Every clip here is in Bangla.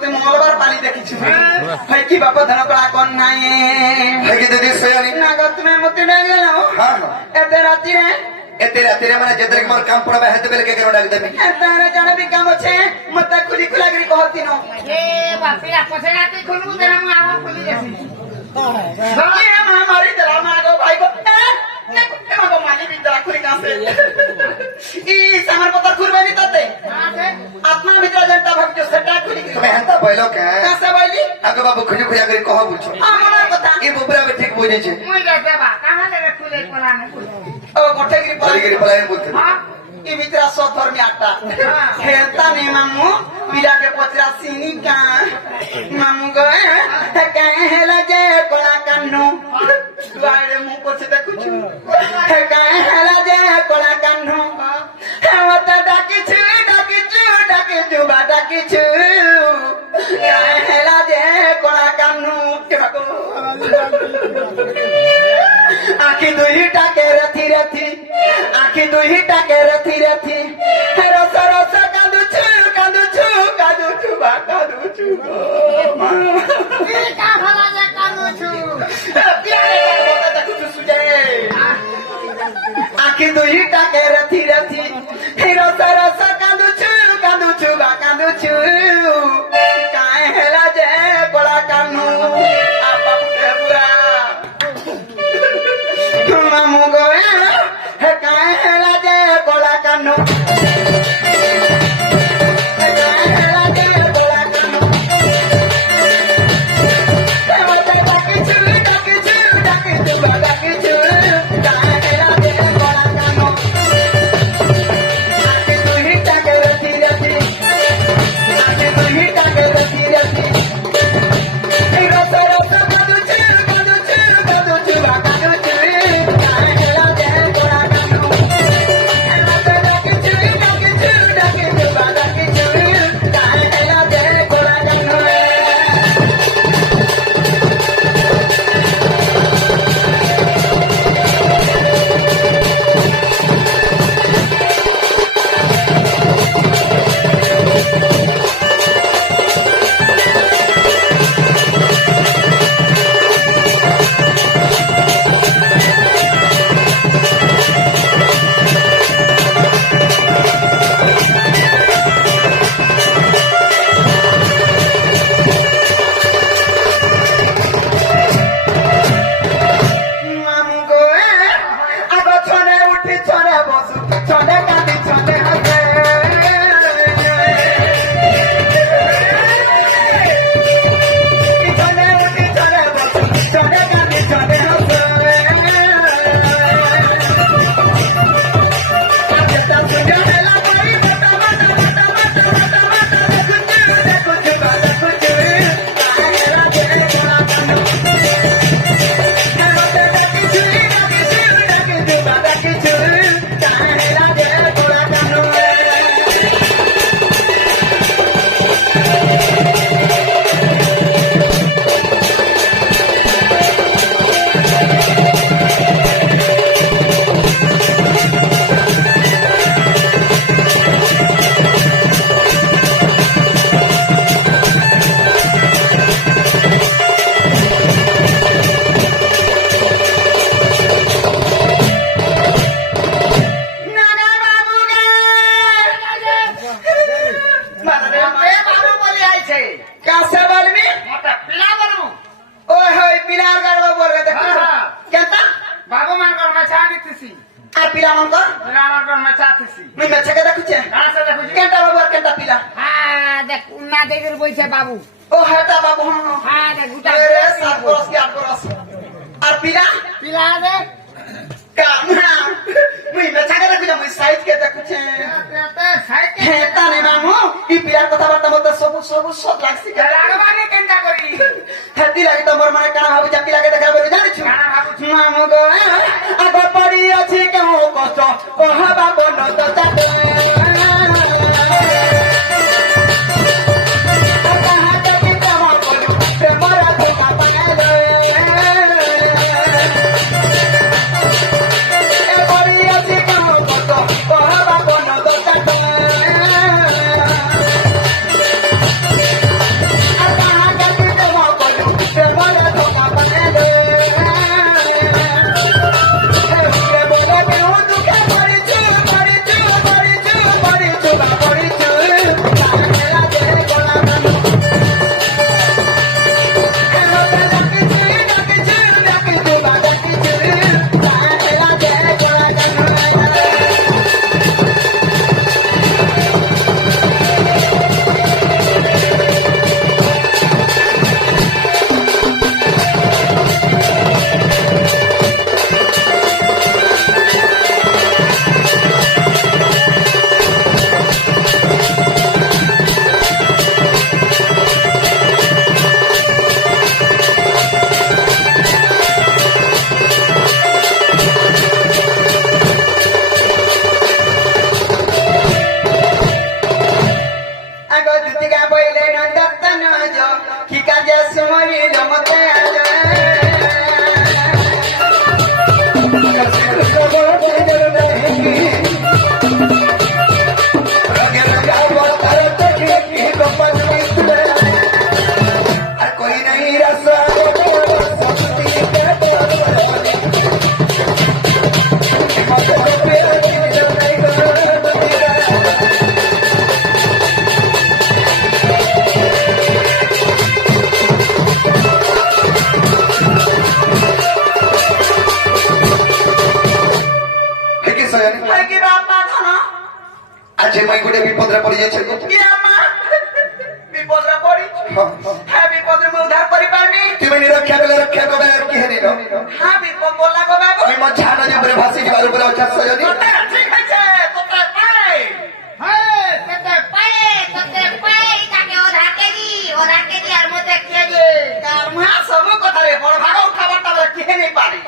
তুই মঙ্গলবার পালি দেখিছু ভাই কি বাপ ধন করা কন নাই কি দিদি সয়ানি না গো তুমি মতে ডাক গেল এতে রাতিরে মানে যেতে মোর কাম পড়াবে হেতে বেলে কে কেন ডাক দেবি তারা জানাবি কাম আছে মতে খুলি খুলাগরি কহতি নো এ বাপিরা পছে রাতে খুলু দেরা মু আওয়া খুলি দেছি ভাই মা মারি তেরা মা গো ভাই গো মা গো মানি বিন্দা খুলি কাছে ই সামার কথা খুলবে নি তাতে আত্মা ভিতর যেটা ভাবছো সেটা খুলি তুমি হেনতা বইলো কে কাছে বাইলি আগে বাবু খুঁজে খুঁজে করে কহ বুঝছো আমার কথা এই বুবরা বে ঠিক বুঝেছে মুই দেবা কাহা দেবে খুলে কোলা না খুলে ও কোঠেগিরি বাড়িগিরি পলায়ন বলতে হ্যাঁ ই ভিতর সধর্মী আটা হেতা নে মামু পিলাকে পচরা সিনি কা মামু গো কাহে হেলা যে কোলা কান্নু দুয়ারে মু পছে দেখুছু কাহে হেলা যে কোলা কান্নু হেওতা ডাকিছু বা ডাকিছু কাহে হেলা যে কোলা কান্নু কেবাকো আখি দুইটাকে রথি রথি আখি দুইটাকে রথি রথি রস রস কাঁদুছু কাঁদুছু কাঁদুছু বা কাঁদুছু কি কা ভালা যে কানুছু দেখুছু সুজে আখি দুইটাকে রথি রথি রস রস কাঁদুছু কাঁদুছু বা কাঁদুছু কাহে হেলা যে বড়া কানু আপা বুড়া মামু গো হে কাহে হেলা যে বড়া কানু বাবু ও হেটা বাবু হ্যাঁ রে গুটা 7 বরস কি 8 বরস আর পিলা পিলা রে কামনা মুই বেচাকে দেখুছ মুই সাইজ কে দেখুছে হেতা নে মামু ই পিলার কথাবার্তা বলতে সব সব লাগছি রাগবানে কেনটা করি হেতি লাগি তোমার মনে কানা ভাবি যা পিলাকে দেখা বলি জানিছু কানা ভাবুছি মামু গো আগ পড়ি আছে কেউ কষ্ট ও হাবা বন তো তাতে দুতিকা বইলে নন্দন যো কি কাজে সমরিল মতে আজকে মাই গোটে বিপদরে পড়ি যাচ্ছে বিপদরে পড়ি হ্যাঁ বিপদরে মু উদ্ধার করি পারবি তুমি নিরক্ষা কলে রক্ষা কবে আর কি হেনি হ্যাঁ বিপদ বলা গো বাবু আমি মা ছানা যে উপরে ভাসি যাবার উপরে অচার সজনি ঠিক আছে তোতে পাই হ্যাঁ তোতে পায়ে তাকে ওধাকে আর মতে খেয়ে কার মা সব কথা রে বড় ভাগ খাবারটা বলে কে নেই পারি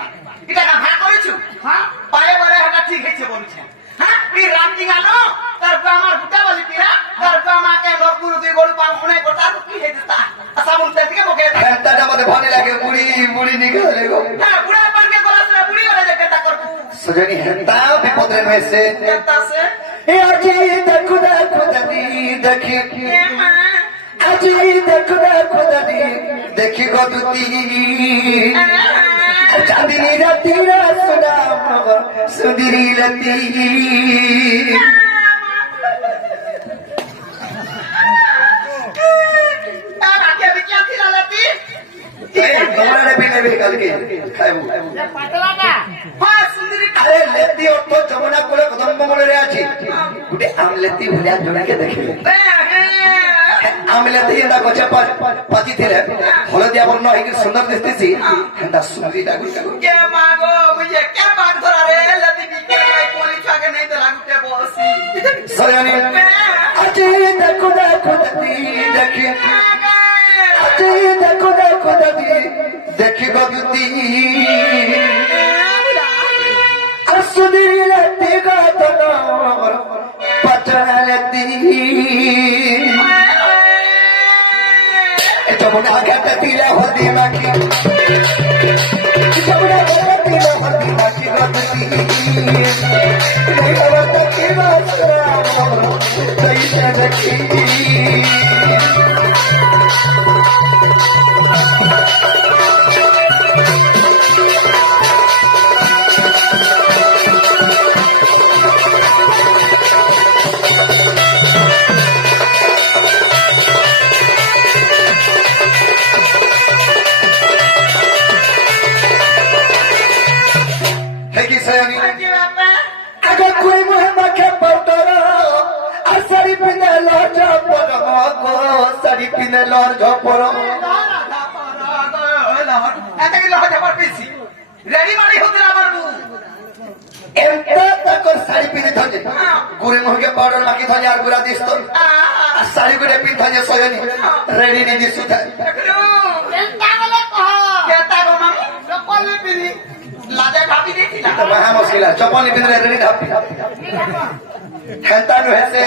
এটা না ভাগ করেছু হ্যাঁ পায়ে বলে এটা ঠিক হয়েছে বলছে হ্যাঁ তুই রামজি গালো তারপর আমার গুটা বলি পিরা তারপর আমাকে নরকুরু দুই গরু পান মনে করতা কি হয়েছে তা আশা বলতে থেকে মুখে হ্যাঁ মধ্যে ভালো লাগে বুড়ি বুড়ি নিগলে গো হ্যাঁ বুড়া পানকে গলাতে বুড়ি গলে যে কেটা করবু সজনি হেন্তা বিপদরে হয়েছে কেটা সে এ আজি দেখো দেখো দাদি দেখি এ মা আজি দেখো দেখো দাদি দেখি গদুতি চাঁদিনী রাতি রাসনাম সুদিরি রাতি আকে বিকিয়া থিলা লাতি ঘোড়ারে বিনেবে কালকে খাইবো পাতলা না হ্যাঁ সুন্দরী আরে লেতি অর্থ যমুনা কোলে কদম্ব মনে আছে গুটে আমলেতি ভুলিয়া জনাকে দেখিলে আমলেতি এন্ডা গছে পাচি থিলে হলদিয়া বর্ণ হইকি সুন্দর দিস্তিছি এন্ডা সুন্দরীটা গুটা কে মাগো মুঝে কে বাগ ধরা রে লাতি বিকে নাই কোলি ছাকে নাই তো লাগুতে বসি সজনি আজি দেখো দেখো দাদি দেখি আজি দেখো দেখো দাদি দেখি গদুতি সুদিরি রাতি গদন পটনা লতি যমুনা ঘাটে তিলা হলদি মাখি যমুনা ঘাটে তিলা হলদি মাখি গদতি ভগবতী বাসরা কইতে দেখি কি বাবা আগে কুই মুহে মাখে পটর আর শাড়ি পিনে লর ঝপর গো শাড়ি পিনে লর ঝপর এত কি লহ যাবার পেছি রেডি মারি হতে আমার বউ এমটা তক শাড়ি পিনে ধনে গুরে মুহে পাউডার মাখি ধনে আর গুরা দিস তো আর শাড়ি গুরে পিন ধনে সয়নি রেডি নি দিসু থা চিন্তা বলে কহ কেতা গো মামি সকলে পিলি লাজে ভাবি দেখিলা তো মহা মুশকিল চপল পিনে রেডি ধাপি হেন্তা নু হেসে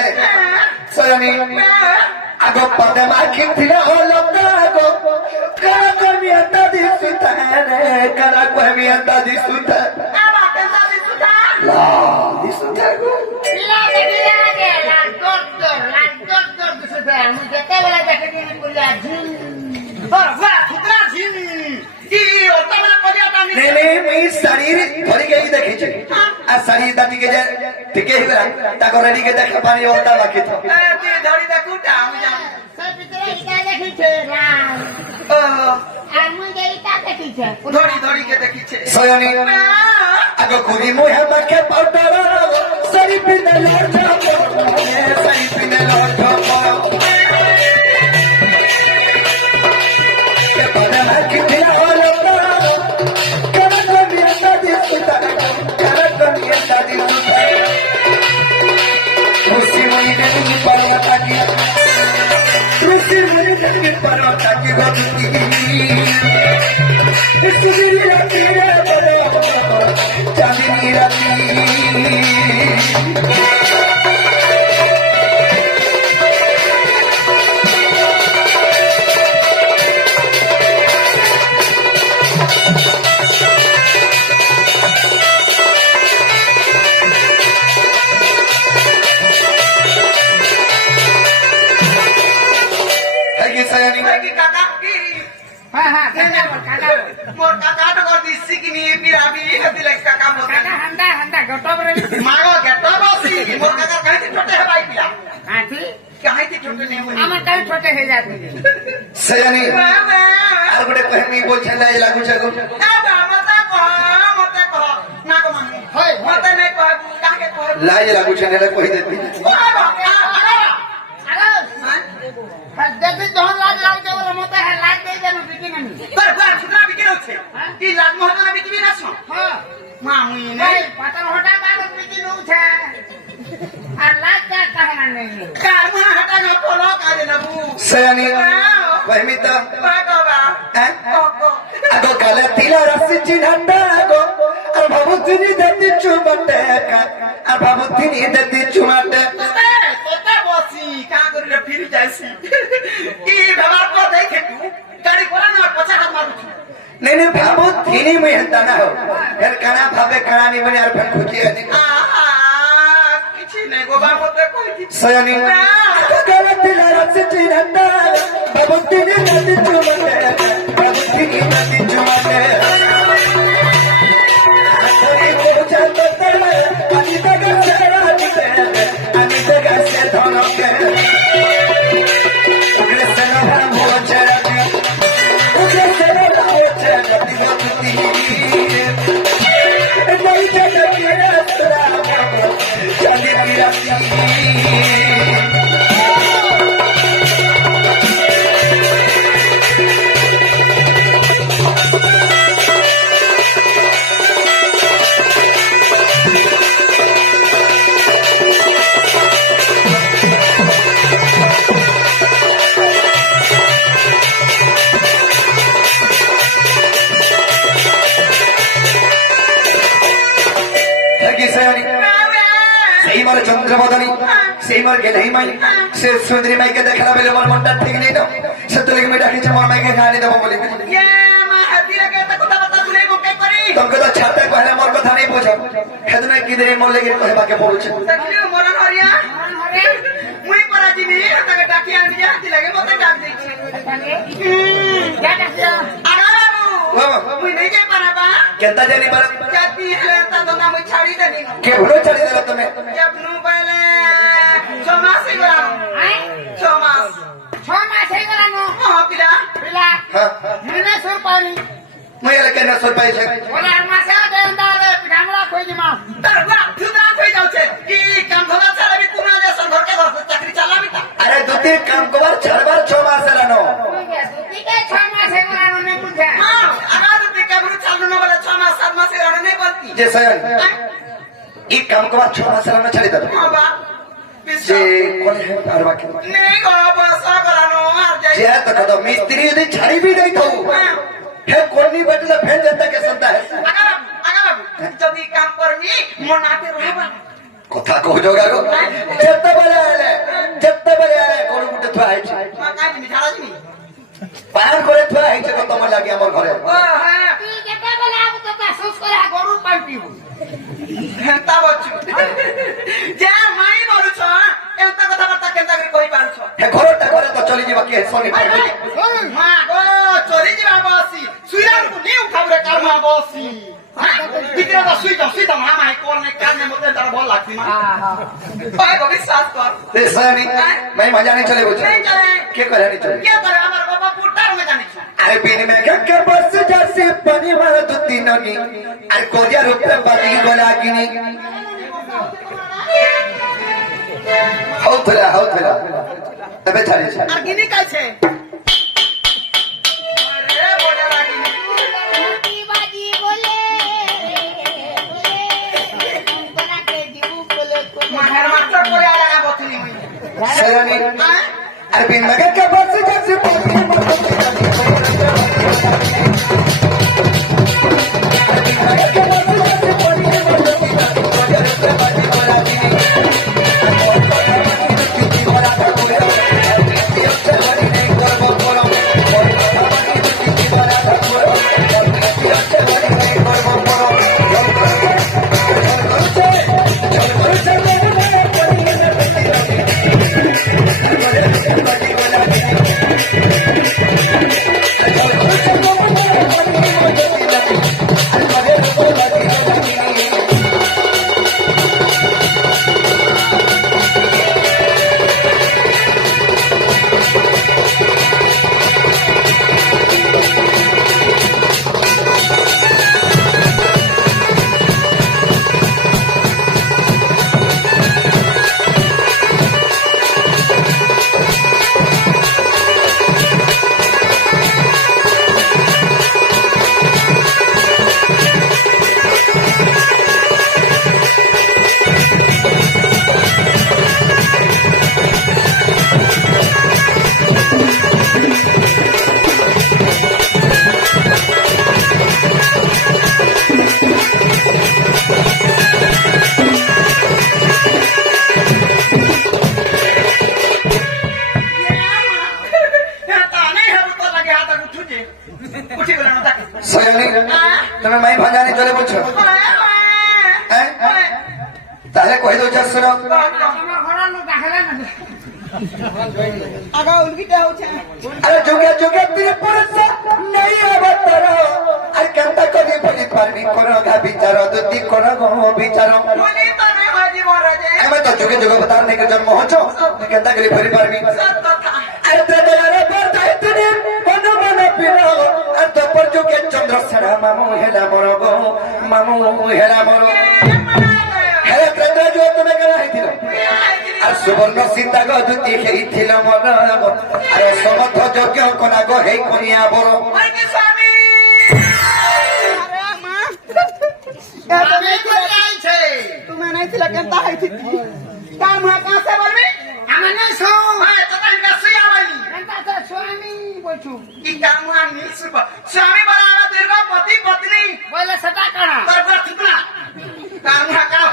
সয়নি আগো পদে মাখি থিলা হলো আগো কারা কমি আতা দিসু থা রে কারা কমি আতা দিসু থা আমার কেতা দিছু তা লা দিসু থা গো পিলা দেখি লাল দর দিছে আমি যেতে বলে দেখে দিন কইলা ঝিন বাবা খুদরা ঝিন কি ওটা বলে করিয়া আমি নেনে मी साड़ी थोड़ी गई देखी छे आ साड़ी दाटी के जे टिके हिबरा ताको रेडी के देखे पानी ओता बाकी था তুই ধরি দেখুটা আমি জানি সে ভিতরে ইটা দেখিছে লাল ও আর মুই ইটা দেখিছে ধরি ধরি কে দেখিছে सोयनी आगो कुरी मोहे मके पाउडर साड़ी पिने लड़ जाओ साड़ी पिने लड़ जाओ के पदे मके दिया होलो करा को मिया दिसुता करा को मिया दिसुता खुशी मई नहीं पाया ताकी खुशी मई नहीं पाया ताकी गति सुदिरी राती रे बड़े चांदनी राती সয়ানি কি কাকা কি হ্যাঁ হ্যাঁ কাকা বল কাকা বল মোর কাকা তো কর দিছি কি নি পিরাবি হেতি লাগ কাকা বল কাকা হান্দা হান্দা গটবরে মাগো গেটা বসি মোর কাকা কাহিতে ছোটে হবাই পিলা আছি কাহিতে ছোটে নেই বলি আমার কাছে ছোট হয়ে যাবে সয়ানি আর গোটে কহেমি বলছে লাজ লাগুছে গো মতে কহ না গো মামু হয় মতে নাই কহ কাকে কহ লাজ লাগুছে নেলে কই দেবি দেখি যখন লাজ লাগছে বলে মতে হ্যাঁ লাজ দিয়ে দেন বিকি নামি তোর বাপ সুতরা বিকে হচ্ছে কি লাগ মহতনা বিকি রাছ হ্যাঁ মামু এই নাই পাতার হোটা কাগজ বিকি নউছে আর লাজ কা কাহনা নেই কার মা হাটা গো পলো কাজে নবু সয়ানি কহেমি তো বাবা হ্যাঁ কোকো আগো কালে তিলা রাশি চিন্হাটা গো আর ভাবুতিনি দেতি চুমাটে আর ভাবুতিনি দেতি চুমাটে তোতা বসি কা করিলে ফিরি যাইছি কি ব্যবহার কর দেখে তু গাড়ি কোলা না পছাটা মারুছি नहीं नहीं भाबो थीनी में हंता ना हो फिर कना भावे कना नहीं बने और फिर खुची है किछि नै गो बापते कोइ सयानी तो गलत लरस चिन्हता भाबो थीनी नदी चुमते भाबो थीनी नदी चुमते कोई पूछा तो तेरे अभी तक से राजते अभी तक से धनों के उगले से न हो चरती उगले से न हो चरती नहीं चलते के रास्ता चली गिरती সেই মার চন্দ্রবদনী সেই মার গেলে মাই সে সুন্দরী মাইকে দেখালা বেলে আমার মনটা ঠিক নেই তো সে তো লেগে ডাকিছে আমার মাইকে গাড়ি দেবো বলে ये मा हतिरा के त কথা কথা শুনে মুকে করি তোকে তো ছাড়তে কহলে মোর কথা নেই বুঝো হেদনে কি দিনে মোর লেগে কহবাকে পড়ছে দেখলি মরন হরিয়া মুই পরা দিবি তাকে ডাকি আনবি হাতি লাগে মতে ডাক দিছি क्या डाकिया আগা বাবু মুই নাই যাই পারাবা কেনতা জানি পারে জাতি হেলে তা দনা মুই ছাড়ি দেনি কে ভুলো ছাড়ি দিলা তুমি কেবনু পাইলে 6 মাস হই গলা आई 6 মাস 6 মাস হয়ে গেল নো পিলা পিলা হ্যাঁ মনে সুর পানি মই এর কেন সর পাইছে ওলা মাসে দেন দালে পিঠামড়া কই দিমা তার বা তুদা কই যাচ্ছে কি কাম ধরা ছাড়াবি কোন দেশ ঘরকে ঘর চাকরি চালাবি তা আরে দুটি কাম কবার ছাড়বার 6 মাস এলানো তুই 6 মাস হয়ে গেল নো বুঝা আগা তুই কেবনু চালু না বলে 6 মাস 7 মাসের অনে নাই বলতি যে সয়ন এই কাম কবার 6 মাস এলানো ছাড়ি দাও বাবা যে কোন হে আর বাকি নেই গো বসা করানো আর যাই যে তো কত মিস্ত্রি যদি ছাড়ি भी দেই তো হে কোনি বেটলে ফেল যেতে কে শুনতা है আগা যদি কাম করবি মনাতে রহবা কথা কহ যোগা গো যেতে বলে আলে কোন গুটে থা আইছে মা কাই দিবি ছাড়া দিবি পার করে থা আইছে কত তোমার লাগি আমার ঘরে ও হ্যাঁ তুই যেতে বলে আবু তো সুস করে গরু পাল্টিব হেন্তা বচ্চু যে মাই বলছ এত কথা বার্তা কেনতা করে কই পারছ হে ঘরটা ঘরে তো চলি যাবা কে শুনি মা গো চলি যাবা বসি সুইরাম কো নি উঠাবরে কার মা বসি ভিতরে তো সুই তো মামা এই কোন কানে মতে তার বল লাগতি মা পাই গো বিশ্বাস কর তে সানি मैं मजा नहीं चले बोल नहीं चले के करे नहीं चले क्या करे আমার বাবা পুটার মে জানিস अरे बिन में के बस जैसे पानी वाला दो तीन नी अरे कोरिया रुपए बाकी गोला गिनी हाउ थला तबे छाड़ी छाड़ी আর গিনি কাছে আরে বড়া লাগিনি কি বাজি বলে কোনা কে দিবু বলে মাথার মাথা করে আগা বতলি মুই सयानी अरे बिन में के बस जैसे पानी वाला दो तीन উঠে গেল না তাকে সয়নি তুমি মাই ভাঙানি চলে বলছো হ্যাঁ তাহলে কই দউছ শুনো আমার ঘরের লোক দেখালে না আগা উলকিটা হচ্ছে আরে যুগে যুগে তীরে পড়ছে নেই অবতার আর কেনটা করি বলি পারবি কোন গা বিচার দুতি কোন গো বিচার বলি তবে হাজি মহারাজে আমি তো যুগে যুগে অবতার নেকে জন্ম হচ্ছ তুই কেনটা করি ভরি পারবি সত্য কথা আর তেরে পর দায়িত্বে মন মন পির আর তো পর যুগে চন্দ্র ছাড়া মামু হেলা মর গো মামু হেলা মর হেলা তেরে যুগে তুমি কেন হইছিল আর সুবর্ণ সীতা গো দুতি হেইছিল মর আরে সমর্থ যোগ্য কোনা গো হেই কোনিয়া বড় হাজি স্বামী আরে মা আমি কই আইছে তুমি নাই ছিল কেনতা হইছি কাম হা কাছে বলবি আমি না শো হ্যাঁ তো তাই কাছে আওয়ানি এন্টা তো স্বামী বলছু কি কাম হা নিসব স্বামী বলা দীর্ঘ পতি পত্নী বলে সেটা কানা তোর বাচ্চা কাম হা কাম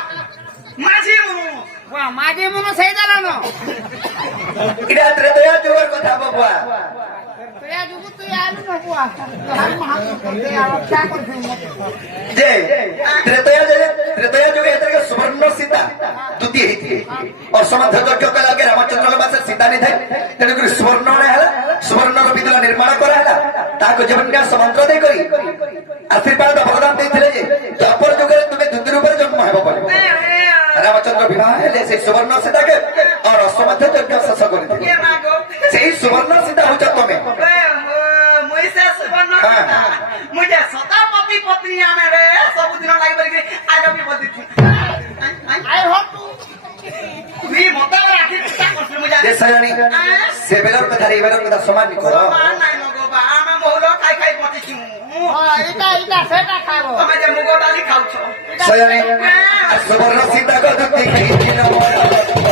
মাঝি মু ওয়া মাঝে মনে সেই দালানো ইরা ত্রেতয়া যুগের কথা বাবা তুই আজু তুই আলু না বুয়া হার মহান করতে আর রক্ষা করতে যে ত্রেতয়া যুগে এতকে সুবর্ণ সীতা দুতি হেইতি और समर्थ যোগ্য কলা के रामचंद्र के पास सीता नहीं थे तेणु कर सुवर्ण ने हला सुवर्ण रो विद्या निर्माण करा हला ताको जीवन का समंत्र दे करी आशीर्वाद भगवान देथिले जे द्वापर जुगे तुमे दुति रूप रे जन्म हेबो पड़े रामचंद्र विवाह हेले से सुवर्ण सीता के और समर्थ যোগ্য शासक करथिले के मागो सेही सुवर्ण सीता हो तमे मुझे सुवर्ण मुझे सतापति पत्नी आमे रे सब दिन लागि बरि आगे भी बोलती थी आई होप टू वी मत राखी चिता करछ मुझे जे सयानी से बेलर कथा रे बेलर कथा समान नि करो मान নাই নগো বা আমি মৌল খাই খাই পতিছি এটা সেটা খাবো তুমি যে মুগ ডালি খাওছ सयानी सुवर्ण सीता को दुति हेइছিল मोर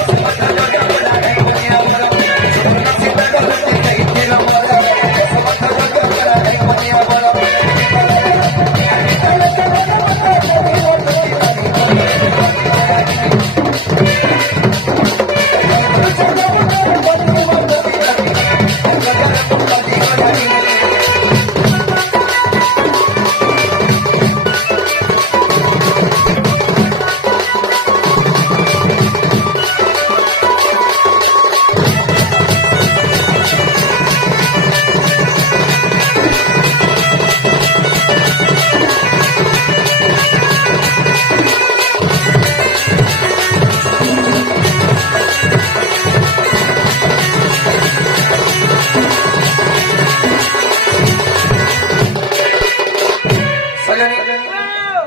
समर्थ যোগ্য কলা হে কোনিয়া বড় সুবর্ণ সীতা को दुति हेइছিল मोर समर्थ যোগ্য কলা হে কোনিয়া বড়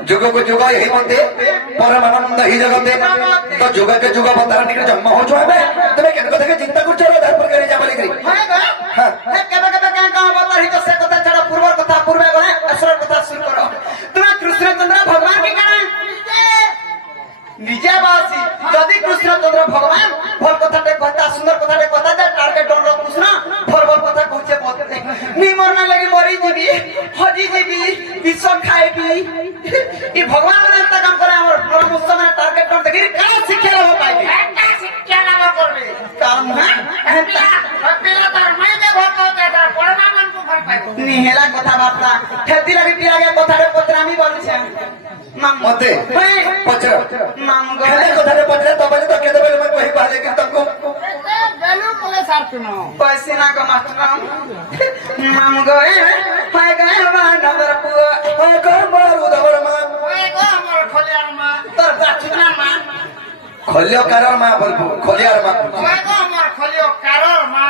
जुग को जुग यही बनते परमानंद ही जगते तो जुग के जुग अवतार निकले जन्म हो जो है तुम्हें केन कथा के चिंता कर चलो धर्म करे जा बोली करी হয় গো হে কেবে কেবে কাঁ কাঁ বতার হি তো সে কথা ছাড়া পূর্ব কথা পূর্বে গলে আসর কথা শুরু করো তুমি কৃষ্ণচন্দ্র ভগবান কি কানা নিজে বাসি যদি কৃষ্ণচন্দ্র ভগবান ভল কথাতে কথা সুন্দর কথাতে কথা যা টার্গেট ডর কৃষ্ণ ভল ভল কথা কইছে বলতে নিমর না লাগি মরি যাবি হজি যাবি বিষম খাইবি ই ভগবান এত কাম করে আমার নরমুস্ত মানে টার্গেট ডর দেখি কেন শিক্ষা লাভ পাইবি একটা শিক্ষা লাভ করবে কারণ হ্যাঁ পেলা তার মাইকে ভর করতে তার পরমানন্দ কো ভর পাইবো নিহেলা কথাবার্তা খেতি লাগি পিলাগে কথারে পত্র আমি বলছি মাম मते पचर মাম গো हेले कथा रे पचर तो बोले तो के देबे मैं कहि कहले कि तुमको বেলু বলে সার শুনো पैसे ना को मास्टर माम गो हाय गए नंबर पुआ ओ कर मारू दबर मा ওই গো আমার খলিয়ার মা তোর বাচুনা মা खोलियो कारण मा बोलबो खोलियार मा ওই গো আমার খলিও কারোর মা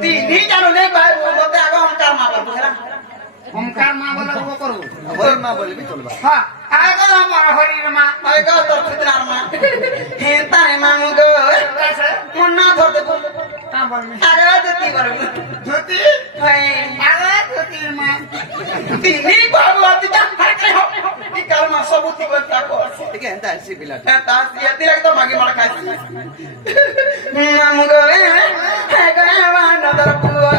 दी জানো নে ভাই বলতে আগে অহংকার মা বলবো হেলা ওমকার মা বলে ও করব বল মা বলবি চলবা হ্যাঁ আগো আমার হরির মা হায় গো তোর ফিতনার মা হেতা রে মাম গো কাছে মন না ধরতে তা বলবি আগে দিতি বলবো জ্যোতি হায় আগো জ্যোতির মা তিনি বাবু আতি যা হাইতে হো কি কারমা সবুতি করতা কো ঠিক আছে তাসি বিলা তাসি এতি লাগতো মাগি মার খাইছি মাম গো হে গো নদর পুয়া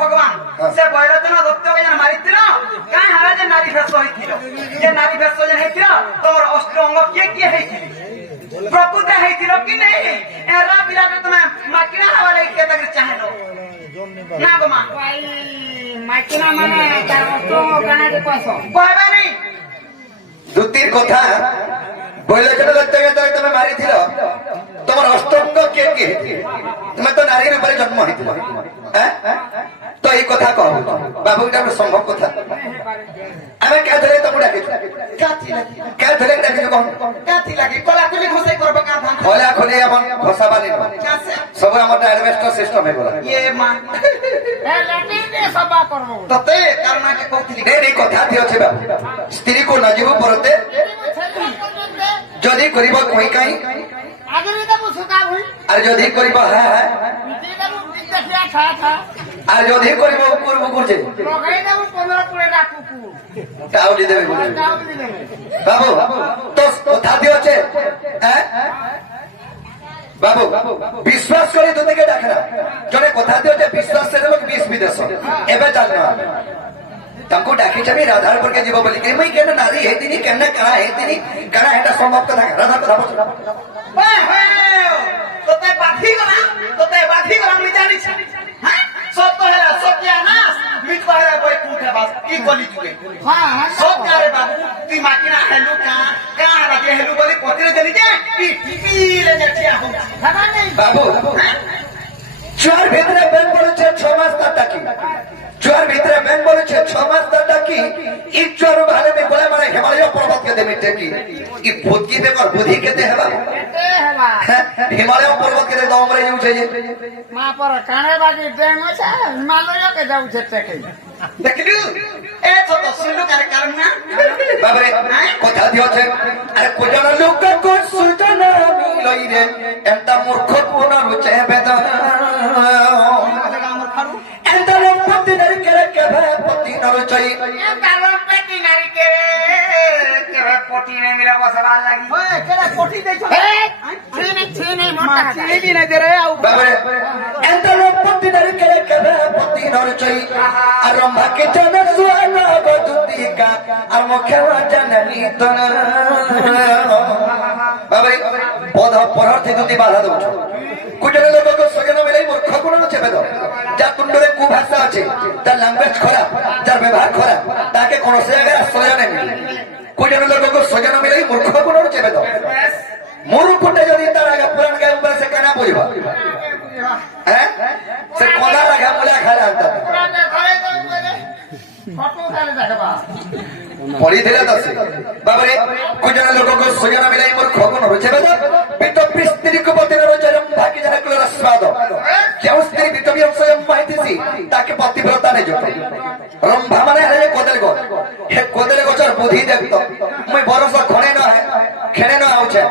ভগবান সে বৈরতন দত্তকে যেন মারিছিল কাই হারা যে নারী ভেষ হয়েছিল যে নারী ভেষ যে হয়েছিল তোর অস্ত্র অঙ্গ কিয়ে হয়েছিল প্রকৃত হয়েছিল কি নেই এরা পিলাকে তুমি মাকিনা হওয়া লাগি কে তাকে চাহেন না গো মা ভাই মাইকিনা মানে তার অস্ত্র কানাতে কইছো কইবে নি দুতির কথা বৈরতন দত্তকে তুমি মারিছিল তোমার অষ্টঙ্গ কে তুমি তো নারীর উপরে জন্ম হয়েছিল হ্যাঁ তো এই কথা কহ বাবু এটা সম্ভব কথা আমি কে ধরে তোমরা ডাকিছো কাতি লাগি কে ধরে ডাকিছো কহ কাতি লাগি কলা তুলি ঘুষাই করবে কা ধান খোলা খোলি এমন ঘষাবানি কাছে সব আমার অ্যাডভেস্টার সিস্টেম হয়ে গেল ইয়ে মা এ লেটিন দিয়ে সভা করব ততে কার মাকে কইছিলি এই কথা দিয়েছে বাবু স্ত্রীকে না যাব পরতে যদি করিব কই কাই আগে দেব সুকা ভুই আর যদি করিব হ্যাঁ হ্যাঁ পিছে দেব পিছে ফিয়া ছা ছা আর যদি করিব কুকুর বুকুর যে লগাই দেব 15 পুরে ডাকু কুকুর টাউলি দেবে বলে দাও দিবে বাবু তো কথা দিয়েছে হ্যাঁ বাবু বিশ্বাস করে তোদেরকে ডাকে না জনে কথা দিয়েছে বিশ্বাস से लोग 20 विदेश एबे जानना ताको डाकी छबी राधारपुर के जीव बोली कि मैं केन नारी हेतिनी केन करा हेतिनी करा हेटा संभव कथा राधा कथा बोल वे हे तते बाधी गला मी जानी छ हां सब तो हेला सब क्या ना मिट को हेला कोई कूठे बस की बोली जुगे हां सब क्या रे बाबू ती माकिना हेलु का लगे हेलु बोली पतिरे देनी जे की ले नेटिया हो খানা নেই बाबू चार भीतरे बैंक बोले 6 मास तक टाकी चार भीतरे बैंक बोले 6 मास तक टाकी इ चोर भाले में गोला मारे हिमालय पर्वत के दे मिटे की इ भूतकी पे और बुद्धि के दे हेबा কেতে হেলা हिमालय पर्वत के दे दम रे यूं चाहिए মা পর কানে বাকি ড্যাম আছে হিমালয় কে যাও যেতে কে देखलु ए तो सुनु कर करना बाबरे কথা দিয়েছে আরে কোজন লোক কো সুজনা মিলই রে এন্তা মূর্খ কোন রুচে বেদ আমার খারু এন্তা লোক পতি নরি করে কেবে পতি নরচই এ কারণ পেটি নারী কে পটি নে মিলা বসরা লাগি ওই কেরা কোঠি দেছো এ ছিনি মোটা চিনি দি নাই দে রে আউ বাবরে এন্তা লোক পতি নরি করে কেবে পতি নরচই আর রম্ভা কে জন সুয়ানা বদুতিকা আর মুখে জাননি তন বাবরে পদ পরার্থে দুটি বাধা দউছ কুজনে লোক সজন মিলাই মূর্খ কোন চেপে দাও যা তুন্ডরে কু ভাষা আছে তার ল্যাঙ্গুয়েজ খারাপ যার ব্যবহার খারাপ তাকে কোন সে জায়গায় আশ্রয় নেই কুজনে লোক সজন মিলাই মূর্খ কোন চেপে দাও মূর্খটা যদি তার আগে পুরাণ গায়ে উপরে সে কেনা বুঝবা হ্যাঁ সে কলা রাখা মুলা খায় আনতা পুরানে ঘরে যাও বলে ফটো খালি দেখবা পড়ি দিলে দছে বাবারে কুজনে লোক সজন মিলাই মূর্খ কোন চেপে দাও বিত স্ত্রী কো পতির রচরম ভাকি জানা কুল রসবাদ কেউ স্ত্রী বিতবি স্বয়ং মাইতিছি তাকে পতিব্রতা নে জোট রম্ভা মানে হে কোদেলে গছর বুদ্ধি দেবত মই বরস খনে না খেনে না আউছে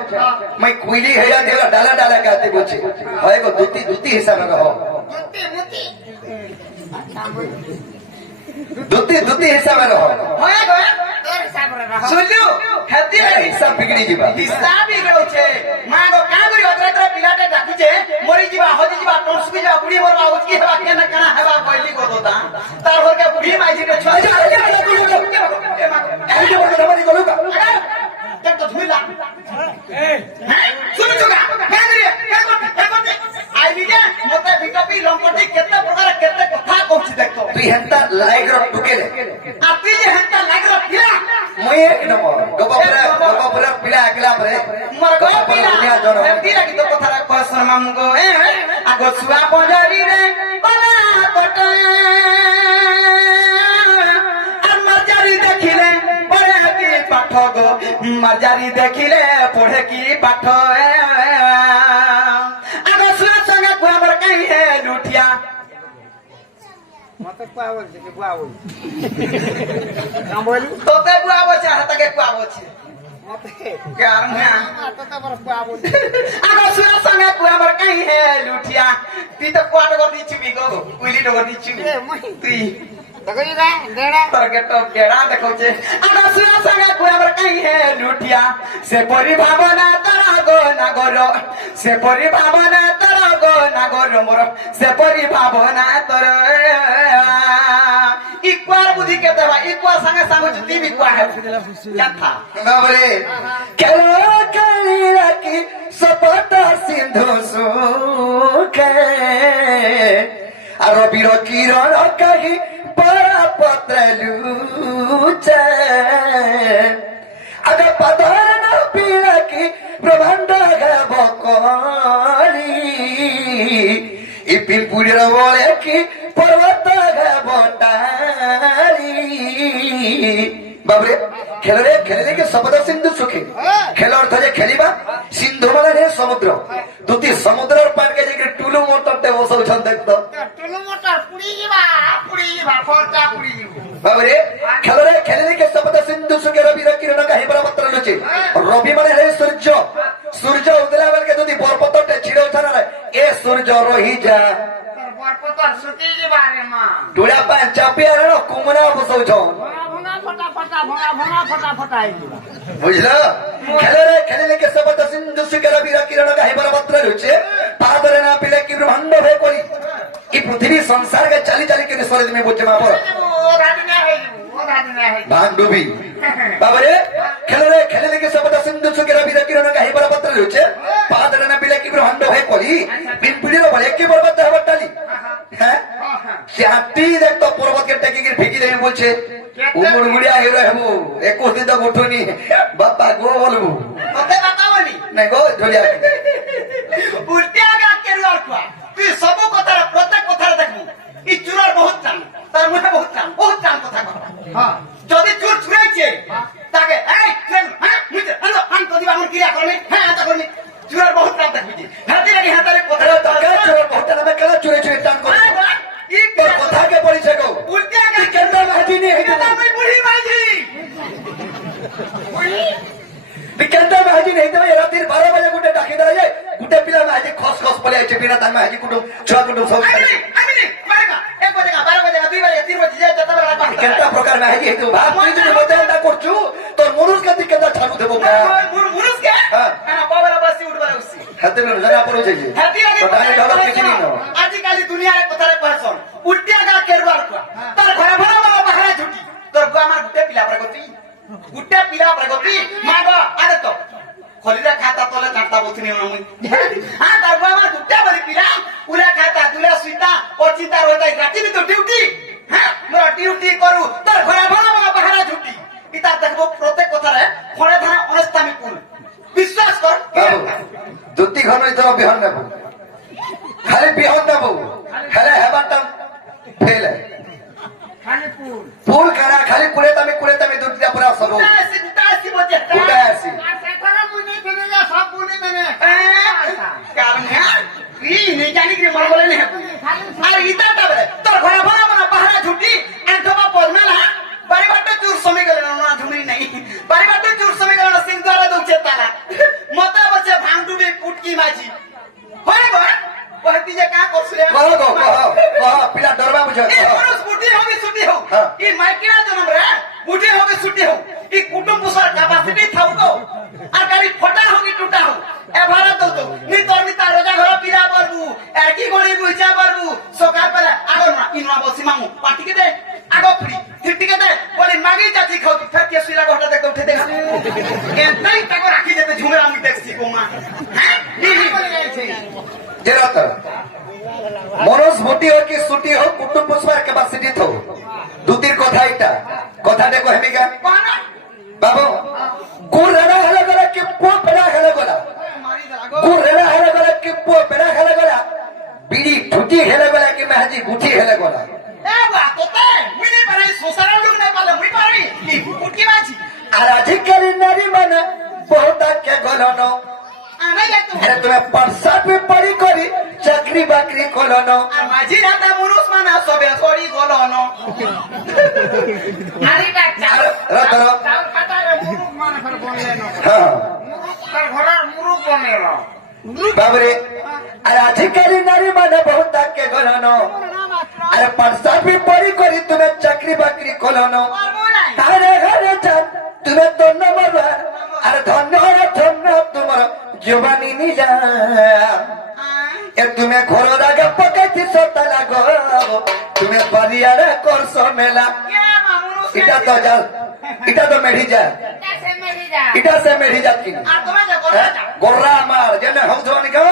মই কুইলি হেয়া দেলা ডালা ডালা গাতে বলছি হয় গো দুতি হিসাবে কহ দুতি হিসাবে কহ হয় গো তোর সাবরে রহ सुनलु हेती হিসাব বিগড়ি ଯିବା हिसाब ही रहउछे मां गो का करी अतरा पिलाटे डाकुछे मरी जीवा हजी जीवा टोसबी जा बुढ़ी मरवा उचकी हेबा केना कना हेबा पहली को दोता तार घर के बुढ़ी माई जी के छोड़ এই যে বড় রামানি গলুকা तक तो झुला सुन चुका क्या करी आई बिजे मते बिटपी लंपटी केते प्रकार केते कथा कहछि देखतो তুই হেন্তা লাইক র টুকেলে आपी जे हंता लाग रो पिला মই এক নম্বর গবপুরা পিলা একলা পরে मर गो पिला জন हेती लागी तो कथा कहसन मामु गो आगो सुआ पंजरी रे बना कट আর মাজারি দেখিলে পড়ে কি পাঠ গো মাজারি দেখিলে পড়ে কি পাঠ আগো সুয়া সঙ্গে কুয়াবর কাই হে লুঠিয়া মতে পাওল যে পাওল কাম বলি তোতে বুয়া বছে হাতকে কুয়া বছে মতে গারমা তোতে বড় পাওল আগো সুয়া সঙ্গে কুয়াবর কাই হে লুঠিয়া তুই তো কুয়াট গর দিছিবি গো কুইলি ডগর দিছিবি এ মই তুই দেখই রে দেড়া তরগেটো বেড়া দেখছে আগো সুয়া সঙ্গে কুয়াবর কাই হে লুঠিয়া সে পরিভাবনা তর গো নাগর সে পরিভাবনা তর গো নাগর নম্বর সেপরি ভাবনা তোর ইকুয়ার বুদ্ধি কে দেবা ইকুয়ার সঙ্গে সঙ্গে যদি বিকুয়া হে কথা বাবরে খেলো খেলি রাখি সপট সিন্ধু সুখে আর বীর কিরণ কাহি পত্র লুচে আগে পদর না পিড়কি ব্রহ্মাণ্ড গাব করি ই পিপুরের বলে কি পর্বত গাব টারি বাবরে খেলরে খেলে কি শব্দ সিন্ধু সুখে খেল অর্থ যে খেলিবা সিন্ধু মানে সমুদ্র দুটি সমুদ্রের পার্কে যে টুলু মোটরতে বসৌছন দেখতো টুলু মোটর পুড়ি যাবা ফটা পুড়ি যাব বাবরে খেলরে খেলে কি শব্দ সিন্ধু সুখে রবির কিরণ কাহি পত্র লুচে রবি মানে হে সূর্য সূর্য উদলা বেলকে যদি বরপত্রতে ছিড়ে ওঠানো এ সূর্য রহি যা তোর বরপতর সুতি যাবা রে মা ডোড়া পান চাপিয়া রে কুমনা বসৌছন ফটা বুঝলো খেলরে খেলে কি শব্দ সিন্ধু সুখে রবির কিরণ কাহি পত্র লুচে পাদরে না পিলে কি ব্রহ্মাণ্ড হয়ে করি এই পৃথিবী সংসার কে চালি চালি করে সরে তুমি বুঝছে মা পড় ভান্ডুবি বাবারে খেলরে খেলে কি শব্দ সিন্ধু সুখে রবির কিরণ কাহি পত্র লুচে পাদরে না পিলে কি ব্রহ্মাণ্ড হয়ে করি পিম্পিড়ির বলে কি পর্বত হবে টালি হ্যাঁ চাটি দেখতো পর্বতকে টেকে গিয়ে ফেঁকি দেবে বলছে উমর গুড়িয়া হেরো হেবু 21 দিন তো উঠুনি বাপ্পা গো বলবো তোতে কথা বলি না গো ঝলিয়া উল্টে আগা কেরুয়ার কুয়া তুই সব কথা প্রত্যেক কথা দেখবু ই চুরার বহুত চান তার মুখে বহুত চান কথা কথা হ্যাঁ যদি চুর ছুড়াইছে তাকে এই ট্রেন হ্যাঁ মুইতে আলো আন তো দিবা মন ক্রিয়া করনি হ্যাঁ আতা করনি চুরার বহুত চান দেখবি হাতে লাগি হাতারে কথা টাকা চোর বহুত নামে কেলা চুরে চুরে টান করে তোর কথা কে পড়িছে গো উল্টে আগা কেন্দ্র মাঝি নিয়ে হেঁটে আমি বুড়ি মাঝি কেন্দ্র মাঝি নেই তো রাত্রি 12 বাজে গুটে ডাকি দেয় যায় গুটে পিলা মাঝি খস খস পড়ে আছে বিনা তার মাঝি কুটুম ছুয়া কুটুম সব আমি বারেগা 1 বাজে 12 বাজে 2 বাজে 3 বাজে যায় তবে রাত কেন্দ্র প্রকার মাঝি হেতু ভাব তুই যদি মতে না করছু তোর মনুষ কাতি কেন্দ্র ছাড়ু দেবো না মুরুস কে হ্যাঁ না বাবারা বাসি উঠবারে উসি হাতে জানা পড়ছে যে হাতি লাগি তো টাইম ধরো কিছু নি না আজিকালি দুনিয়ারে কথারে কহসন উল্টে আগা কেরুয়ার কুয়া তোর ঘরে ঘরে বাবা বাহারা ছুটি তোর গো আমার গুটে পিলা প্রগতি গুটে পিলা প্রগতি মা গো আরে তো খলিরা খাতা তোলে কাটা বসনি আমি হ্যাঁ তার গো আমার গুটে বলি পিলা উলা খাতা তুলা সুইতা অচিন্তা রইতা রাতি তো ডিউটি হ্যাঁ মোর ডিউটি করু তোর ঘরে ঘরে বাবা বাহারা ছুটি ইতা দেখবো প্রত্যেক কথারে ঘরে ধরে অনস্তামি কুল বিশ্বাস কর বাবু দুটি ঘন তোর বিহন নেব খালি বিহন নেব খালি হেবাটা ফেলে খালি পুল ফুল খানা খালি কুড়ে তামে দুটিটা পুরা সব চিন্তা বজে কুটে আসি আর সেখানে মুনি ফেলে যা সব মুনি দেনে কারণ হ্যাঁ ই নেই জানি কি মন বলে নে আর ইতা তাবে তোর ঘরে ঘরে বাবা বাহারা ছুটি এন্ঠবা পড়মেলা বাড়িবাটে চুর সমে গেল না ঝুমরি নাই বাড়িবাটে চুর সমে গেল সিং দ্বারা দউছে তালা মতে বসে ভাঙডুবে কুটকি মাঝি হয় গো কহতি যে কা করছরে কহ গো কহ পিলা ডরবা বুঝ এ পুরুষ বুটি হবে ছুটি হোক হ্যাঁ। ই মাইকিনা জনম রে বুটি হবে ছুটি হোক ই কুটুম পুষার ক্যাপাসিটি থাও গো আর গাড়ি ফটা হোক কি টুটা হোক এ ভাড়া দও তো নি তোর নি তার রোজা ঘর পিরা পারবু আর কি গড়ি বুঝা পারবু সকাল বেলা আগর না ইনমা বসি মামু পাটিকে দে আগো ফ্রি ফিরটিকে দে বলি মাগি যাচ্ছি খাও ফের কে সুইরা ঘরটা দেখতে উঠে দেখা এটাই তাকে রাখি যেতে ঝুমে আমি দেখছি গো মা হ্যাঁ নি বলে যাইছে যেরা তো মনোজ ভুটি হোক কি ছুটি হোক কুটুম পুষ্পার ক্যাপাসিটি থো দুটির কথা এটা কথা দেখো হেমিকা পানা বাবু গুড় রেড়া হেলে গলা কি পো পেড়া হেলে গলা মারি দা গো গুড় রেড়া হেলে গলা কি পো পেড়া হেলে গলা বিড়ি ঠুটি হেলে গলা কি মেহাজি গুঠি হেলে গলা এ বা তোতে মুই নি পারি সোসারে লোক নাই পালে মুই পারি কি কুটকি মাঝি আর আজিকালি নারী মানে বহুত কে গলন আনা যাই তো আরে তুমি পাঠশালা পে পড়ি করি চাকরি বাকরি কলন আর মাঝি রাতা মুরুস মানা সবে সরি গলন আরে বাচ্চা রতর তার কাটারে মুরুক মানে ফের বললে না হ্যাঁ মুরুক তার ঘরের মুরুক বনেলো বাবরে আর আজিকালি নারী মানে বহুত কে গলন আরে পাঠশালা পে পড়ি করি তুমি চাকরি বাকরি কলন পারবো নাই আরে ঘরে যান তুমি ধন্যবাদ আর ধন্য তোমার জবানি নিজা এ তুমি ঘর আগে পকাইছিস তালা গো তুমি বাড়িয়ারে করছো মেলা এটা তো যাও এটা তো মেঢি যা এটা সে মেঢি যা কি গোর্রা আমার যেন হউছ নি গো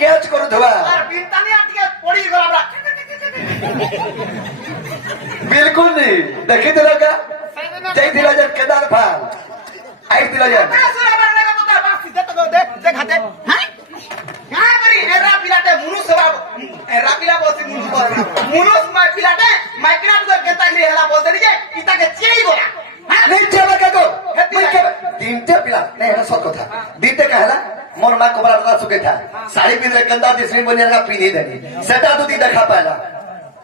ক্যাচ করু ধোয়া बिल्कुल नहीं देखी दिला का जय दिला जब केदार फाल आई दिला जब मोर माँ को बड़ा सुखे था साड़ी पीने गंदा दिसरी बनिया का पीनी देनी सेटा तो दी देखा पाला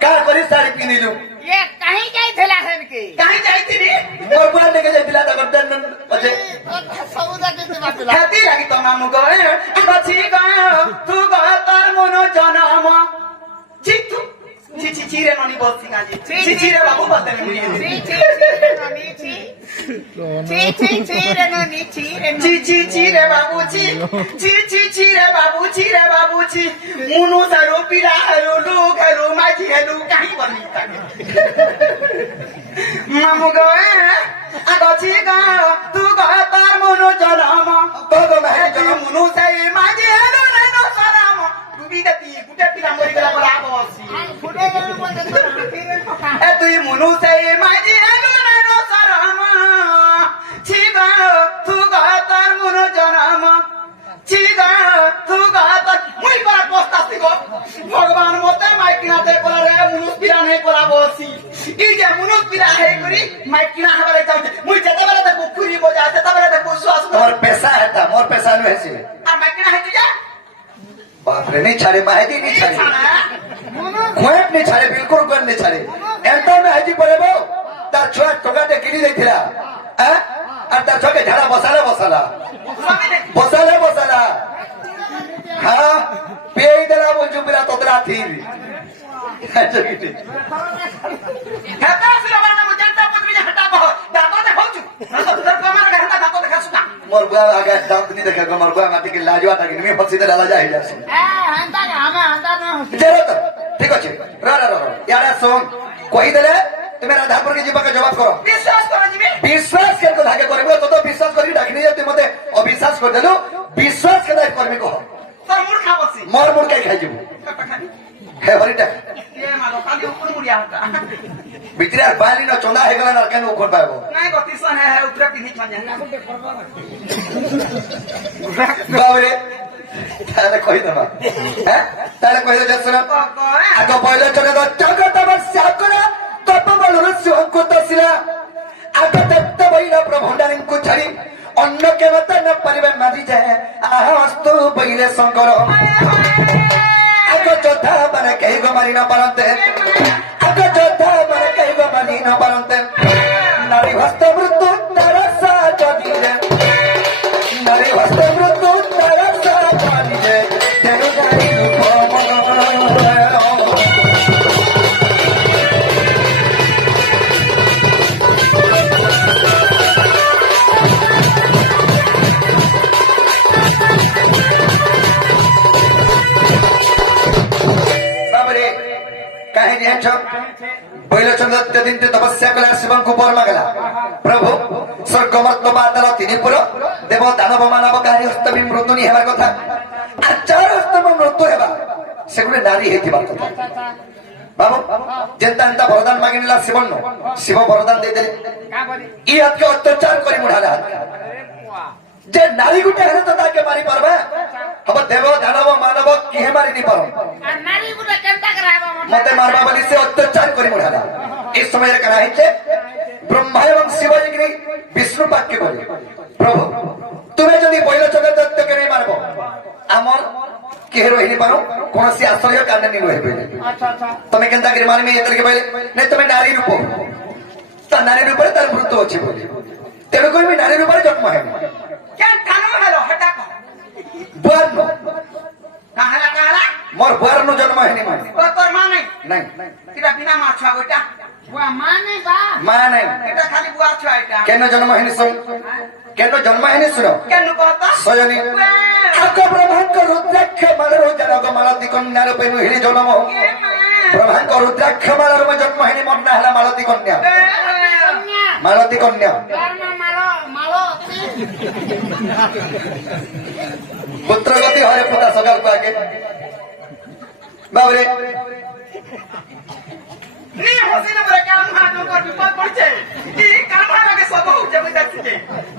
का करी साड़ी पीनी जो ये कहीं जाई थेला हन के कहीं जाई थी रे मोर बुआ लेके जाइला त गर्दन पछे सौदा के बात हाथी लागी तो मामू गए बची गए तू गए तार मनो जनम ची तू ची रे ननी बोल सिंगा जी ची रे बाबू बोलते हैं ची रे ननी ची रे बाबू ची रे बाबू ची मुनु सरो पिला हरो लोग हरो माजी हरो कहीं बनी मामू गए अगची गए तू गए तार मनो जनम तो मैं जनम मुनु सई माजी हरो ननो सराम तू भी दती गुटे पिला मरी गला बड़ा बसी फुटे गए बोलते तो फिर पका ए तुई मुनु सई माजी हरो ननो सराम ची गए तू गए तार मनो जनम ची गए तू गए तार मुई बड़ा पोस्तासी गो भगवान मोते माइकिना ते कोला रे मुनु पिला नहीं कोला बसी ई जे मुनु पिला है करी माइकिना हमारे जाते मुई जते बेले ते कुकुरी बजा जते बेले ते विश्वास मोर पैसा है था मोर पैसा नु है से आ माइकिना है तुझे बाप रे नहीं छाड़े माहिती नहीं छाड़े खोएप नहीं छाड़े बिल्कुल कोन नहीं छाड़े एंतो में हाजी पड़े बो तार छुआ टोका ते गिरी जाइथिला हैं और तार छुआ के झाड़ा बसाला हां पेई देला बोंजु बिरा तोतरा थी अच्छा किटी हेता सिला बना मुजंता पुत में हटा बहो दातो दे होचु उधर को मार घंटा दातो देखा सुना मोर बुआ आगे दांत नहीं देखा मोर बुआ माटी के लाजवा था कि मैं फसी दे लाजा ही जासी हंता ना चलो तो ठीक अछि रा यारा सोन कोई देले तुम राधापुर के जीवा का जवाब करो विश्वास करो जी विश्वास करके धागे करबो तो विश्वास करी डाकनी जे तुम मते अविश्वास कर देलो विश्वास के दाय करबे कहो सर मूर्खा बसी मोर मुड़ के खाइ जबो हे हरिटा ये मालो खाली ऊपर मुड़िया होता बितरे बाली न चोंदा हे गला नरकन उखन पाबो नहीं गतिसन है ऊपर पिनी छन ना गुटे करबो बाबरे ताले कहि दमा हैं ताले कहि दे सुन आगो पहिले चले दो जगत बस्या करा तप बलर सुख तसिला आगो तत्त बइला प्रभंडारिन को छड़ी अन्न के मत न परिवार मारी जाए आस्तु बइले शंकर आगो जोधा बने कहि गो मारी न पारंते आगो जोधा बने कहि गो मारी न पारंते नारी हस्त मृत्यु तरसा जदी रे नारी हस्त मृत्यु तरसा जदी रे तेरो गाड़ी रूप दिन तपस्या कला शिव को बर मागला प्रभु स्वर्ग मत बादल तीन पुर देव दानव मानव कार्य हस्त भी मृत्यु नहीं हेबा कथा आचार हस्त मृत्यु हेबा से गुणे नारी हेतिबा कथा बाबू जेंता अंता वरदान मागिनेला शिवन्नो शिव वरदान दे देले ई हत के अत्याचार करी मुढाला जे नारी गुटे हेले तो ताके मारी पारबा अब देव दानव मानव किहे मारी नहीं पारो नारी गुटे केनता कराबा मते मारबा बली से अत्याचार करी मुढाला इस समय करा है ब्रह्मा एवं शिवजी की विष्णु वाक्य बोले प्रभु तुम्हें जदि बैल जगत दत्त के नहीं मारबो आमर के रही पारो कौन सी आश्चर्य कारण नहीं रही पहले तुम्हें केंता करी मारे में ये तरह के पहले नहीं तुम्हें नारी रूप तो नारी रूप तार मृत्यु अच्छी बोले तेरे कोई भी नारी रूप जन्म है क्या थानो हेलो हटा को बुआर कहाला मोर बुआर नो जन्म है नहीं माने तोर मां नहीं तिरा बिना मार छुआ गोटा बुआ मां नहीं बा मां नहीं एटा खाली बुआ छुआ एटा केनो जन्म है नहीं सुन केनो जन्म है नहीं सुनो केनु कहता सजनी আক ব্রহ্মাঙ্ক রুদ্রাক্ষ মালার জনক মালতী কন্যার রূপে নুহিনী জন্ম ব্রহ্মাঙ্ক রুদ্রাক্ষ মালার রূপে জন্ম হেনি মন্না হেলা মালতী কন্যা মালতী কন্যা পুত্রগতি হরে পুতা সকালକୁ আগে বাবরে নি হসিনা বলে কাম হাত কর বিপদ পড়ছে কি কাম লাগে সব হচ্ছে আমি দেখছি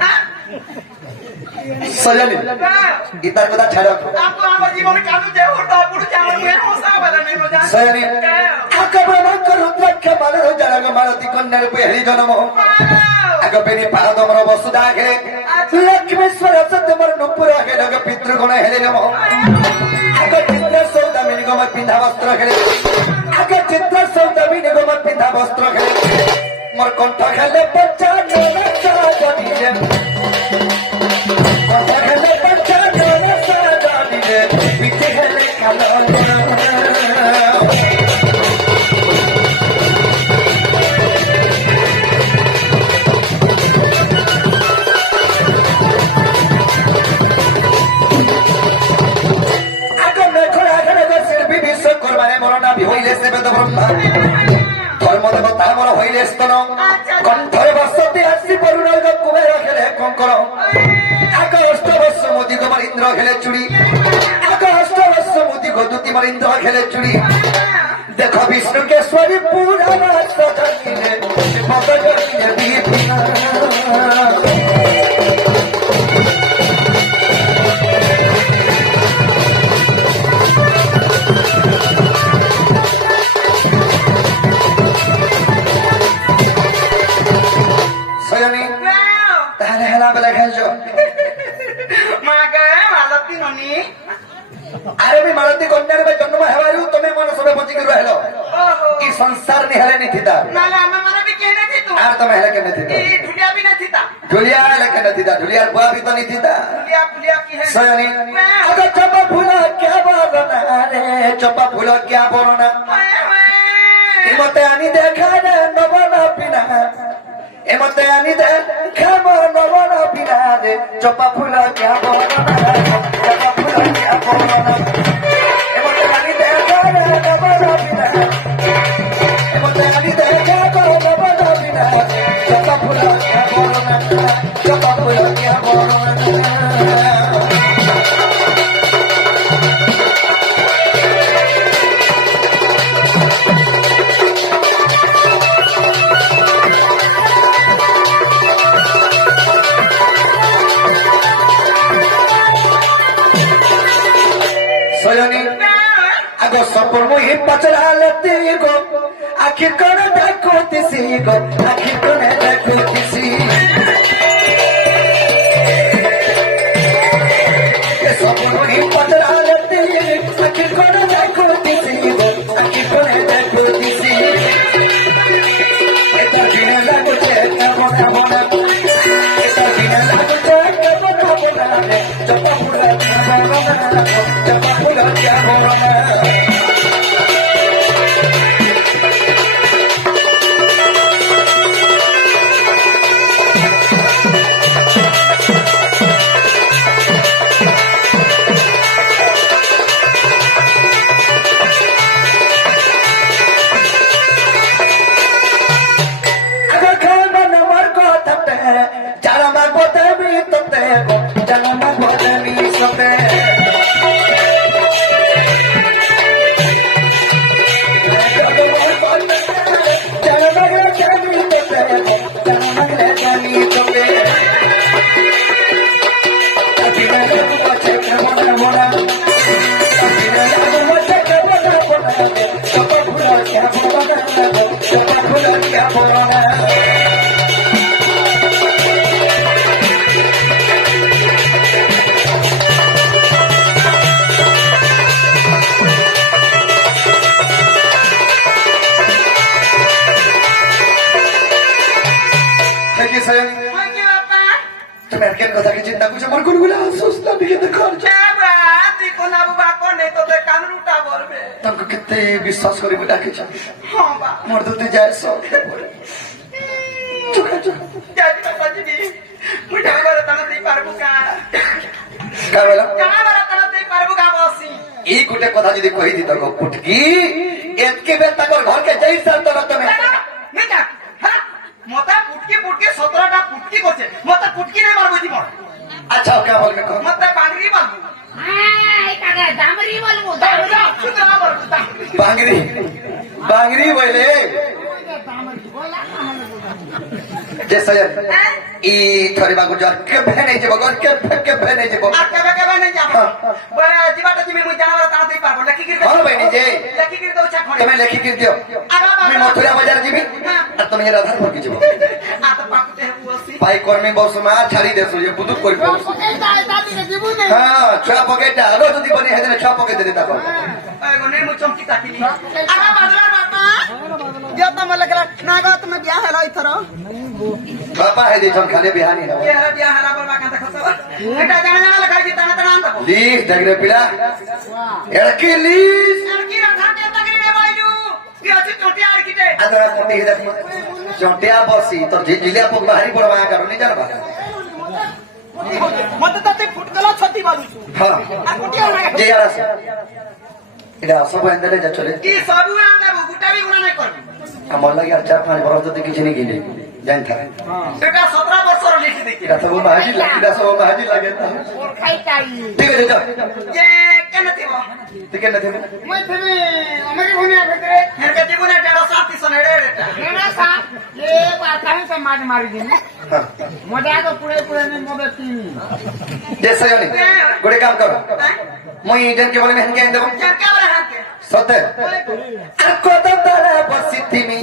হ্যাঁ সজালি গীতার কথা ছাড়ো আপু আমার জীবনে কানু যে হতো পুরো আমার মেয়ে হসা বলে নাই মজা সজালি আক ব্রহ্মাঙ্ক রুদ্রাক্ষ মালার জনক মালতী কন্যার রূপে হেনি জন্ম আগ বেনি পাদমর বসুদা ঘে লক্ষ্মীশ্বর সত্যমর নুপুর ঘে জগ পিতৃগণ হেলে নম আগ চিত্র সৌদামী নিগম পিন্ধা বস্ত্র খেলে আগ চিত্র সৌদামী নিগম পিন্ধা বস্ত্র খেলে মোর কণ্ঠ খেলে পঞ্চা জনিলে কণ্ঠ খেলে পঞ্চা জনিলে পিঠে খেলে কালো ধর্মদেবতা মর হইলে স্তন কণ্ঠরে বসতে আসি পরুণ কুবের খেলে কঙ্কর আগ অষ্টবর্ষ মোদী গোমর ইন্দ্র খেলে চুড়ি আগ অষ্টবর্ষ মোদী গদুতি মর ইন্দ্র খেলে চুড়ি দেখ বিষ্ণু কেশ্বরী পুরাণ সজনিলে মত জনিলে বিপিনা তাহলে হেলা বেলা খেলছ মাকে মালতী ননি আরে আমি মালতী কন্যার জন্ম হেবারু তুমি মন সবে পচি করে হেল এই সংসার নি হেলে নি থিতা না না আমি মানে भी कहने थी तू আর তুমি হেলে কেনে থিতা ये ढुलिया भी नहीं थीता ঢুলিয়া হেলে কেনে থিতা ঢুলিয়ার বুয়া भी तो নি থিতা ढुलिया फुलिया की है সয়নি আগে চপা ফুল क्या বলনা রে চপা ফুল क्या বলনা এমতে আনি দেখা রে নবনা পিনা এমতে আনি দেখাব নবন পিনারে চপা ফুল क्या বলনা চপা ফুল क्या বলনা এমতে আনি দেখা রে নবন পিনা এমতে আনি দেখাব নবন পিনা চপা ফুল क्या বলনা চপা ফুল क्या বলনা আগো সপর মুহি পচরালতে গো আখির কোন দেখতেছি গো আখির কোন দেখতেছি সপর মুহি পচরালতে আখির কোন দেখতেছি গো আখির কোন দেখতেছি এটা দিন লাগছে কেমন কেমন এটা দিন লাগছে কেমন কেমন চপা ফুলা চপা ফুলা কেমন তুমি কেন কথা কি চিন্তা করছো আমার কোনগুলো সুস্থ দিকে তো করছো তুই কোন আবু বাকো নেই তো তে কান রুটা বলবে তোমাকে কেতে বিশ্বাস করি ডাকিছ হ্যাঁ বা মোর দুটি যায় সব চোখা চোখা যাই বাবা দিবি মুই ঢাকা করে তানা দেই পারবো কা কা বলা কা বলা এই গোটে কথা যদি কই দিত গো পুটকি এতকে বেল তাকর ঘরকে যাই সারতো না তুমি মতা পুটকি পুটকি 17টা পুটকি করছে মতা পুটকি নাই মারবো জীবন আচ্ছা ওকে বলবে কো মতা বাংরি মারবো এই কাকা দামরি বলবো দামরি বাংরি বাংরি বলে দামরি বলা যে সয়ন ই থরি বাগু জর কে ভেনে যাব গর কে ভেনে যাব আর কেবে নাই যাব বলে জীবাটা তুমি মুই জানাবার তাড়াতাড়ি পারবো লেখি কি হ্যাঁ ভাইনি যে লেখি কি দাও চা খড়ে তুমি লেখি কি দিও আমি মথুরা বাজার যাবি আর তুমি রাধার ভকি যাব আ তো পাকুতে বসি পাই কর্মী বসমা ছাড়ি দেছো যে বুদুক করি পাবো এই দাদি রে দিব না হ্যাঁ ছয়া পকেটটা আরো যদি বনি হেদিনে ছয়া পকেট দে তাকো ওই গনে মু চমকি তাকিলি আগা বাদলা বাবা দিও তো মলে গলা না গো তুমি বিয়া হেলো ইথর বাবা হেদি জন খালি বিহানি না কে হলা বিয়া হেলা বলবা কাঁতা খসো এটা জানা জানা লেখা কি তানা তানা আনতা লিস দেখরে পিলা এড়কি লিস আর কি রাধা কে তাগরি রে বাইলু কি আছে টোটি আর কিতে আদরা কোটি হেদা জটিয়া বসি তোর জিলিয়া পক বাহারি পড়বা কারণ নি জানবা মতে তো তুই ফুটকলা ছতি বালুছু হ্যাঁ আর কুটি আর না যে আর আছে এটা সব এন্ডলে যা চলে কি সবু আনতা গুটাবি গুনা নাই করবি আমার লাগি আর 4-5 বরস যদি কিছু নি গিলে জান থা এটা 17 বছর লিখি দেখি এটা সব মাহাজি লাগে এটা সব মাহাজি লাগে না ওর খাই চাই ঠিক আছে যাও যে কেন দিব ঠিক আছে দেবে মই তুমি আমাকে ভুনিয়া ভিতরে হেরকে দিব না এটা সাথী সনে রে এটা না সা এ বাতাই সে মারি দিন হ্যাঁ মোটা তো পুরে পুরে নি মোবে তিন যে সয়নি গোটে কাম কর মই ইডেন কে বলে মেহন কে দেব চার কাবরা হাতে সতে আর কত তারা বসি তুমি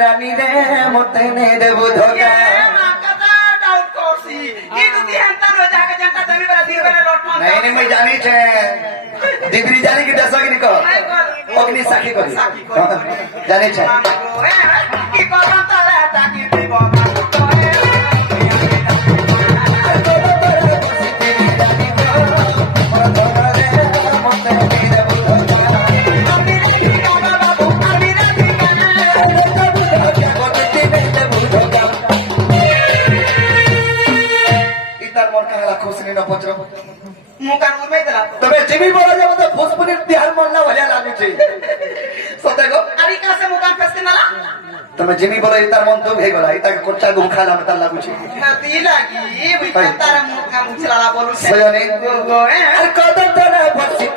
রানী রে মতে নে দেব ধোগা नहीं नहीं मैं जानी छे डिग्री जानी की दस की निको अग्नि साखी को जानी छे इतार मन का खुश नहीं न पचरो तबे जिमी बोला जब तो भोजपुरी बिहार मनला भलिया लागु छै सतेको तमे जिमी बोला इतार मन तो भे गला इता कोचा गुम खाला में तार लागु छै सयने अरे कदम तोरा बसी